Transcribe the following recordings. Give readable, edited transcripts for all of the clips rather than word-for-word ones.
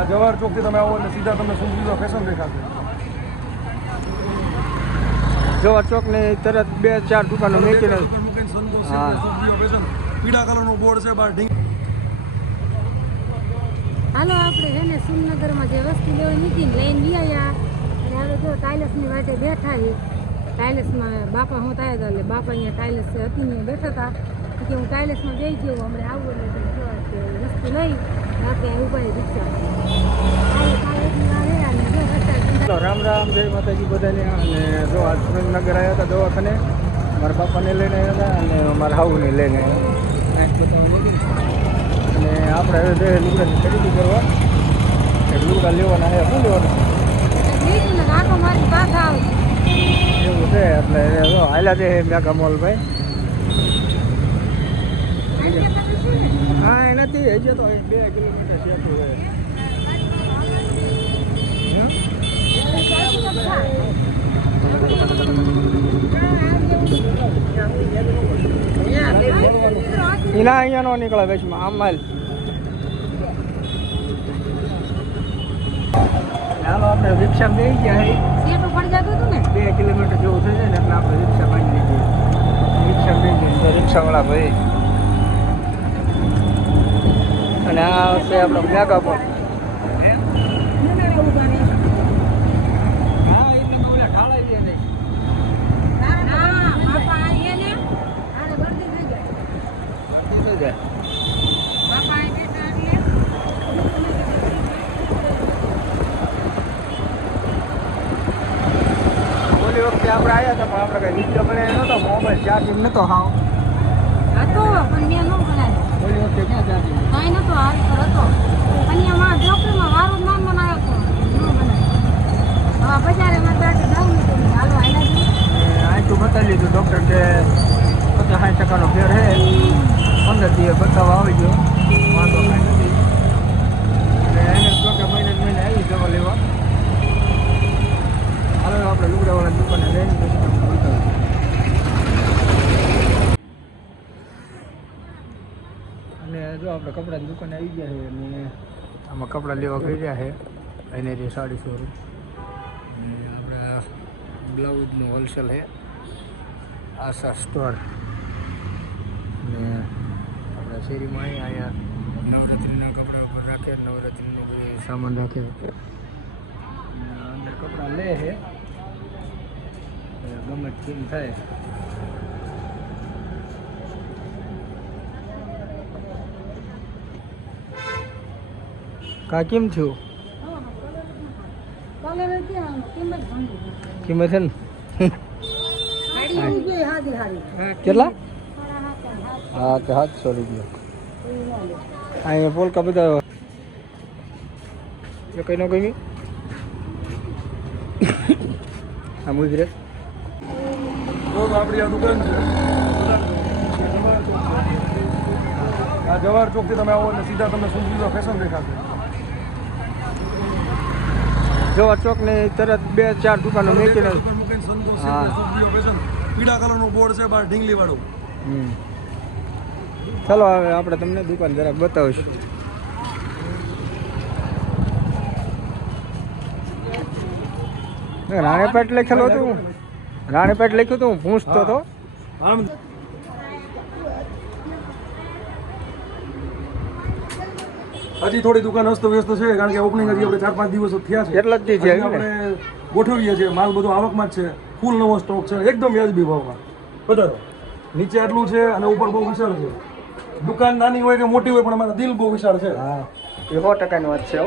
આ જવાહર ચોકથી તમે આવો એટલે સીધા તમને સુંદરી ફેશન દેખાશે. જવાહર ચોક ની તરત 2-4 દુકાનો મૂકીને હા ફેશન પીળા કલરનું બોર્ડ છે બહાર ઢીંગ. હાલો આપણે છે ને સુમનગરમાં જે વસ્તુ લેવાની હતી લઈને લઈ આવ્યા અને હવે જો ટાઇલસની વાટે બેઠા છે. ટાઇલસમાં બાપા હું થાય એટલે બાપા અહીંયા ટાઇલસ હતી ને બેઠા હતા કે હું ટાઇલસમાં જઈ ગયો હમણાં આવું એટલે વસ્તુ લઈ રાતે ઉભા રિક્ષા. રામ રામ, જય માતાજી બધાને. અને જો આજ સુરેન્દ્રનગર આવ્યા હતા દવાખાને, મારા બાપાને લઈને આવ્યા હતા અને મારા હાઉને લઈને આવ્યા. અને આપણે હવે જઈએ લુગડાની ખરીદી કરવા. એક લુગડા લેવાના છે. શું લેવાના એવું છે એટલે જો હાલ્યા છે મેગા મોલ ભાઈ. હા એ નથી હજી તો 2 કિલોમીટર છે. એના અહીંયા નો નીકળે વેચમાં આમ માલ. ચાલો આપણે રિક્ષા બેસી ગયા છે. 2 કિલોમીટર જેવું થઈ જાય ને એટલે આપણે રિક્ષા બાંધી દીધી. રિક્ષા બેસી ગયા રિક્ષાવાળા ભાઈ. અને આ છે આપણો મેગા મોલ. ઓલી વખતે આપણે આવ્યા હતા પણ આપણે કઈ વિડીયો બનાવ્યો નહોતો. મોબાઈલ ચાર્જિંગ નહોતો હાવ હતો પણ મેં ન બનાવ્યો. ઓલી વખતે ક્યાં ચાર્જિંગ કાંઈ નહોતો હાલ પર હતો અહીંયા ડોક્ટરમાં વારો નામ બનાવ્યો હતો ન બનાવ્યો. હવે બજારે મારે જવું નતું હાલો આના આટલું બતાવી લીધું ડૉક્ટર કે 50-60% ફેર છે. 15 દિવસ બતાવવા આવી ગયો, વાંધો કાંઈ નથી. અને એને જો કે મહિને આવી દવા લેવા. હાલો આપણે લુગડાવાળા દુકાને લઈને અને જો આપણે કપડાની દુકાને આવી ગયા છે અને આમાં કપડાં લેવા ગઈ રહ્યા છે. એને જે 150 અને આપણે બ્લાઉઝનું હોલસેલ છે આશા સ્ટોર. અને આપણા શેરીમાં અહીંયા નવરાત્રિના કપડા ઉપર રાખે, નવરાત્રિનો બધો સામાન રાખે. અંદર કપડાં લે છે ગમે તેમ થાય. કા કેમ થયું? કિંમત છે ને કેટલા? હા તો 700 રૂપિયા. અહીંયા પોલકા બધા એ કઈ ન ગમી. આ મુજરે આપણી આ દુકાન છે. આ જવાહર ચોકથી તમે આવો એટલે સીધા તમને સુંદરી ફેશન દેખાશે. જવાહર ચોક ની તરત 2-4 દુકાનો મૂકીને હા ફેશન પીળા કલરનું બોર્ડ છે બહાર ઢીંગલી વાળું. ચાલો હવે આપણે તમને દુકાન જરાક બતાવીશું. રાણીપેટ લખેલું હતું, રાણીપેટ લખ્યું હતું. હું પૂછતો હતો. હજી થોડી દુકાન અસ્ત વ્યસ્ત છે કારણ કે ઓપનિંગ હજી આપણે 4-5 દિવસ થયા છે. એટલા જ છે આપણે ગોઠવીએ છીએ. માલ બધો આવકમાં જ છે. ફૂલ નવો સ્ટોક છે એકદમ વ્યાજબી ભાવમાં. બરાબર નીચે આટલું છે અને ઉપર બહુ વિશાળ છે. દુકાન નાની હોય કે મોટી હોય પણ અમારા દિલ બહુ વિશાળ છે. હા એ 100% વાત છે.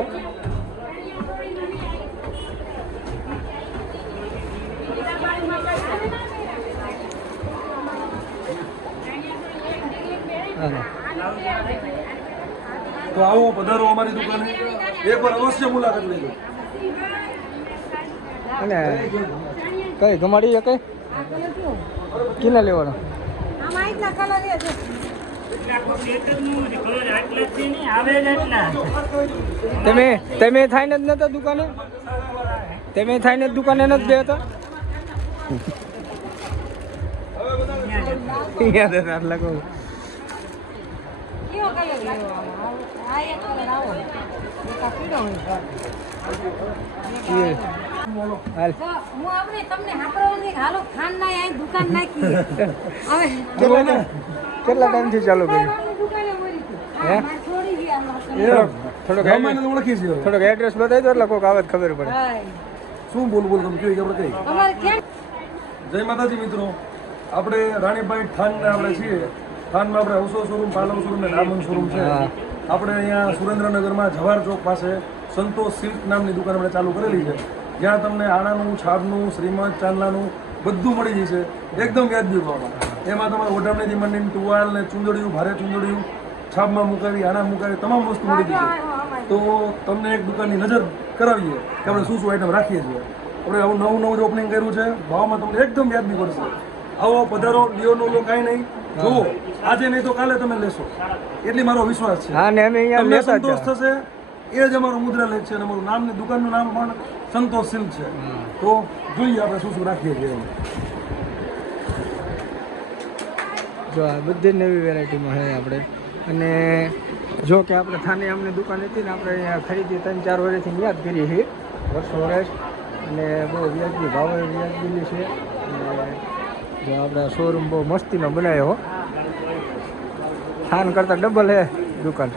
તો આવો પધારો અમારી દુકાને, એકવાર અવશ્ય મુલાકાત લેજો. અને કઈ ગમાડી કઈ કિના લેવાનો? તમે થાઈને જ નતા દુકાને? તમે થાઈને જ દુકાને નથી દેતા? યાદ આટલા કહું કયો કલર લેવો આ એક કલર આવો એક આ પીળો હોય હાલ તો હું આપણે તમને હાંભળવાની હાલો ખાન ના અહીં દુકાન નાખી હવે કેટલા ટાઈમથી ચાલુ કર્યું દુકાને મરી હતી હે? હા મારે છોડી ગયા થોડોક ગામમાં એને ઓળખી છે થોડોક એડ્રેસ બતાવી દો એટલે કોઈક આવે તો ખબર પડે શું બોલ તમે કઈ આપણે કઈ અમારે ક્યાં જય માતાજી મિત્રો, આપણે રાણીભાઈ થાનના આપણે છીએ. થાનમાં આપણે હવસો શોરૂમ, પાલવ શોરૂમ ને નામન શોરૂમ છે. હા. આપણે અહીંયા સુરેન્દ્રનગરમાં જવાહર ચોક પાસે સંતોષ સિલ્ક નામની દુકાન આપણે ચાલુ કરેલી છે, જ્યાં તમને આણાનું, છાબનું, શ્રીમદ, ચાંદલાનું બધું મળી જશે એકદમ વ્યાજબી ભાવમાં. એમાં તમારે ઓઢામણીથી માંડીને ટુવાલ ને ચુંદડીયું, ભારે ચુંદડીયું, છાબમાં મુકાવી, આણા મુકાવી તમામ વસ્તુ મળી જશે. તો તમને એક દુકાનની નજર કરાવીએ કે આપણે શું શું આઈટમ રાખીએ છીએ. આપણે આવું નવું જ ઓપનિંગ કર્યું છે, ભાવમાં તમને એકદમ વ્યાજબી પડશે. આવો પધારો, લિયોનો લો, કાંઈ નહીં. જુઓ, આજે નહીં તો કાલે તમે લેશો એટલી મારો વિશ્વાસ છે. હા ને અમે અહીંયા તમને લેતા જ સંતોષ થશે. એ જ અમારો મુદ્રાલેખ છે અને અમારું નામ ને દુકાનનું નામ પણ સંતોષ સિલ્ક છે. તો જોઈએ આપણે શું શું રાખીએ છીએ. જો આ બધી નવી વેરાયટીમાં છે આપણે. અને જો કે આપણે થાને અમને દુકાન હતી ને આપણે અહીંયા ખરીદી 3-4 વર્ષથી યાદ કરીએ છીએ વર્ષો વર્ષ. અને બહુ વ્યાજબી ભાવે વ્યાજબી છે. અને જો આપણે શોરૂમ બહુ મસ્તીનો બનાવ્યો. થાન કરતાં ડબલ છે દુકાન.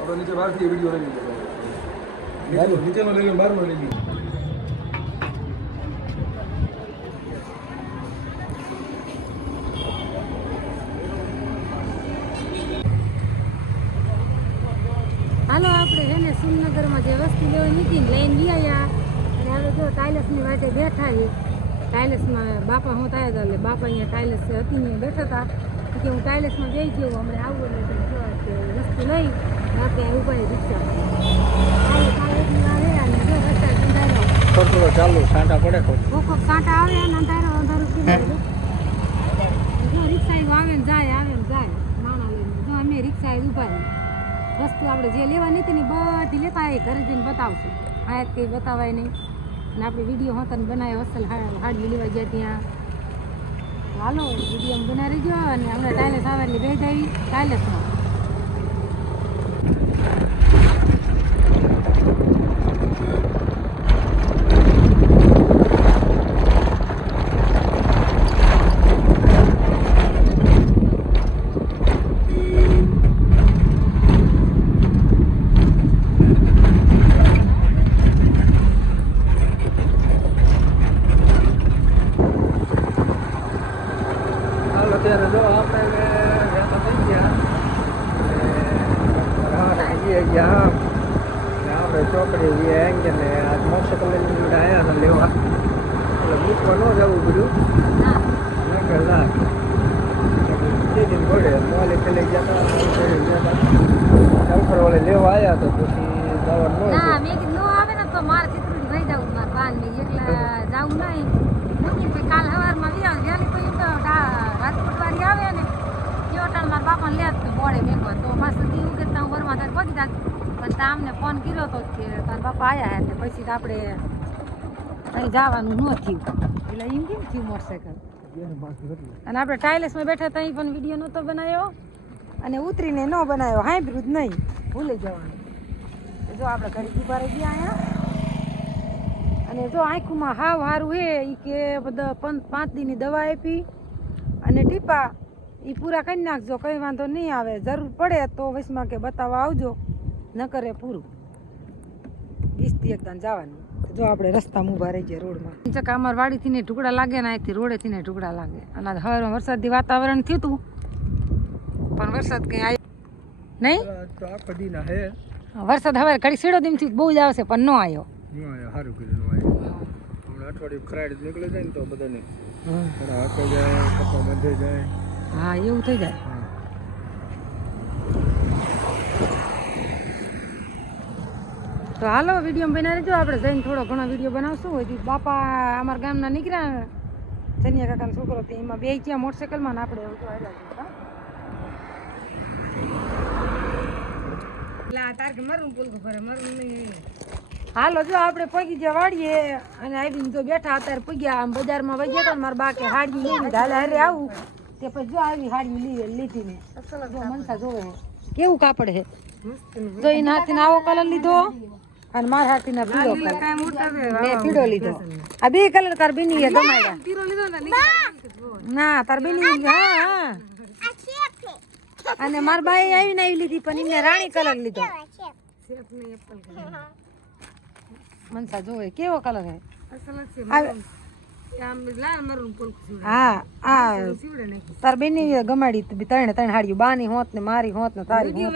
આપણે નીચે બહારથી વિડીયો લઈ લીધો, નીચેનો લઈ લો, બહારનો લઈ લીધો. હાલો આપણે છે ને સુરનગરમાં જે વસ્તુ લેવા નીકળી ને લઈને લઈ આવ્યા અને હવે જો ટાઇલસની વાટે બેઠા છે. ટાઇલસમાં બાપા હું થાય હતા એટલે બાપા અહીંયા ટાઇલસ હતી અહીંયા બેઠા હતા કે હું ટાઇલસમાં જઈ ગયો હમણાં આવું એટલે વસ્તુ લઈ આપણે ઉભા રિક્ષા ટાઇલસની વાર અને જો વરસાદ અંધારો થોડો ચાલુ સાંટા પડે કોક. કોક કાંટા આવે અને અંધારું કેવું જો રિક્ષા આવે ને જાય નાના લઈને જો અમે રિક્ષા ઉભા રહી વસ્તુ આપણે જે લેવાની હતી ને બધી લેતા આવી ઘરે જઈને બતાવશું. આ કંઈ બતાવાય નહીં અને આપણે વિડીયો હોતા ને બનાવ્યો અસલ હાડી લેવા ગયા ત્યાં. હાલો વિડીયો બનાવી ગયો અને હમણાં ટાઇલસ આવે એટલે બે આવી ટાઇલસમાં. અત્યારે જો આપણે વહેતા થઈ ગયા આપણે ચોકડી જઈએ એંગે ને આજ મોટરસાઇકલ લઈને આવ્યા હતા લેવા એટલે મૂકવા ન જવું બધું નકર ના તે દિન પડે મોલે પેલે ગયા હતા વળે લેવા આવ્યા તો પછી જવાનું ન ના મેં કીધું ન આવે ને તો મારે ચિત્રું રહી જવું મારે પાન ને એકલા જવું નહીં મૂકી પછી કાલ સવારમાં વહેલી પછી તો રાજકોટ વાળી આવે ને કેવટાણ મારા બાપાને લે તો બોડે મેકવા તો પાછું દી ઉગતા હું ઘરમાં તાર પહોંચી જાત પણ તામને ફોન કર્યો હતો કે તારા બાપા આવ્યા એટલે પછી તો આપણે અહીં જવાનું ન થયું એટલે એમ કેમ થયું મોટરસાઇકલ. અને આપણે ટાઇલસમાં બેઠા ત્યાં પણ વિડીયો નહોતો બનાવ્યો અને ઉતરીને ન બનાવ્યો સાંભળ્યું જ નહીં ભૂલી જવાનું. જો આપણે ઘરે ઉભા રહી ગયા અહીંયા અને જો આંખોમાં હાવ સારું હે એ કે બધા 5 દીની દવા આપી અને ટીપા એ પૂરા કરી નાખજો, કંઈ વાંધો નહીં આવે, જરૂર પડે તો વચમાં કે બતાવવા આવજો, ન કરે પૂરું 20 થી એકદમ જવાનું. જો આપણે રસ્તામાં ઊભા રહી ગયા રોડમાં. ચકા અમારા વાડીથી ને ટુકડા લાગે ને અહીંથી રોડેથી ને ટુકડા લાગે અને હવે વરસાદી વાતાવરણ થયું હતું પણ વરસાદ કંઈ આવ્યો નહીં. વરસાદ હવે ઘડી સીડો દીમથી બહુ જ આવશે પણ ન આવ્યો. સારું કર્યું હમણાં અઠવાડિયું ખરાડ નીકળી જાય ને તો બધાને હાથો જાય કપા બધે જાય. હા એવું થઈ જાય. તો હાલો વિડીયો બનાવી રહેજો, આપણે જઈને થોડો ઘણો વિડીયો બનાવશું. હોય બાપા અમારા ગામના નીકળ્યા સનિયા કાકાનો છોકરો તે એમાં બે ગયા મોટરસાઇકલમાં ને આપણે એવું તો હાલો જો આપણે પગી ગયા વાડીએ અને આવીને જો બેઠા અત્યારે પૂગ્યા આમ બજારમાં વહી ગયા મારા બા કે હાડી લઈને હાલે હારે આવું તે પછી જો આવી હાડી લીધી ને જો મનસા જોવે કેવું કાપડ હે જો એના હાથીને આવો કલર લીધો અને મારા હાથીને પીળો કલર મેં પીળો લીધો આ બે કલર તાર બેની એ ગમાડ્યા ના તાર બેની હા અને મારા બાએ આવીને આવી લીધી પણ એમને રાણી કલર લીધો મનસા જોવે કેવો કલર હે હા આ તાર બેની ગમાડી ત્રણે હાડ્યું બાની હોત ને મારી હોત ને તારી હોત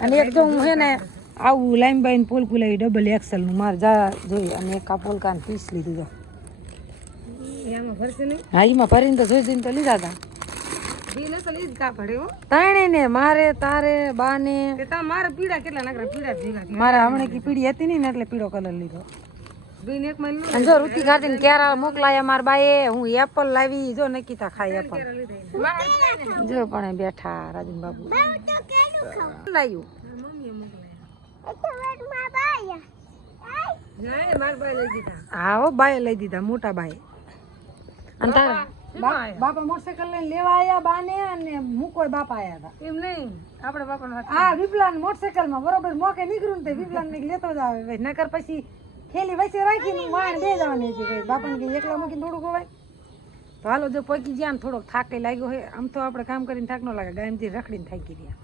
અને એક જો હું હે ને આવું લાઈમબાઈ ને પોલકું લાવી ડબલ એક્સેલ નું માર જા જોઈ અને એક આ પોલકા પીસ લીધું જો હા એમાં ભરીને તો જોઈને તો લીધા હતા ત્રણે ને મારે તારે બાને મારે હમણાં કી પીડી હતી ને એટલે પીળો કલર લીધો અને જો ઋતિ ગાર્ડન કેરા મોકલાયા મારા બાએ હું એપલ લાવી જો નકીતા ખાય એપલ જો પણ બેઠા રાજન બાબુ લાવ્યું હા હો બાએ લઈ દીધા મોટા બાએ અને તારા બાપા મોટરસાઇકલ લઈને લેવા આયા બાને અને મૂકો બાપા આયા હતા એમ નહીં આપણે બાપા હા વિપલાન મોટરસાઇકલ માં બરોબર મોકે નીકળું ને વિપલાન ને લેતો જ આવે ભાઈ નકર પછી થેલી વચ્ચે રાખીને વાણ બે જવાની હતી ભાઈ બાપાને કે એકલા મૂકીને થોડુંક હોવાય તો હાલો જો પહોંચી ગયા ને થોડોક થાકે લાગ્યો હોય આમ તો આપણે કામ કરીને થાક ન લાગે ગાયમથી રખડીને થાકી રહ્યા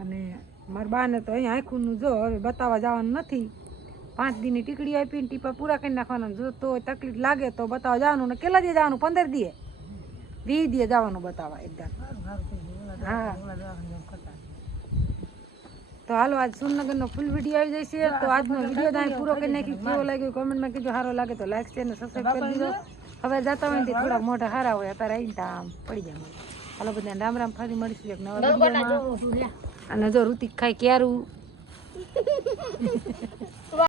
અને મારા બાને તો અહીંયા આખુંનું જો હવે બતાવવા જવાનું નથી 5 દીની ટીકડી આપીને ટીપા પૂરા કરી નાખવાના જો તો તકલીફ લાગે તો બતાવવા જવાનું ને કેટલા દી જવાનું 15 દીએ 20 દીએ જવાનું બતાવવા એકદમ હા તો હાલો આજ સુરનગરનો ફૂલ વિડીયો આવી જશે તો આજનો વિડીયો ત્યાં પૂરો કરી નાખી કેવો લાગ્યો કોમેન્ટમાં કીધું સારો લાગે તો લાઈક શેર ને સબસ્ક્રાઈબ કરી દીધો હવે જતા હોય ને થોડાક મોટા સારા હોય અત્યારે આવીને આમ પડી જાય હાલો બધાને રામ રામ ફરી મળીશું એક નવા વિડીયોમાં અને જો ઋતિક ખાય ક્યારું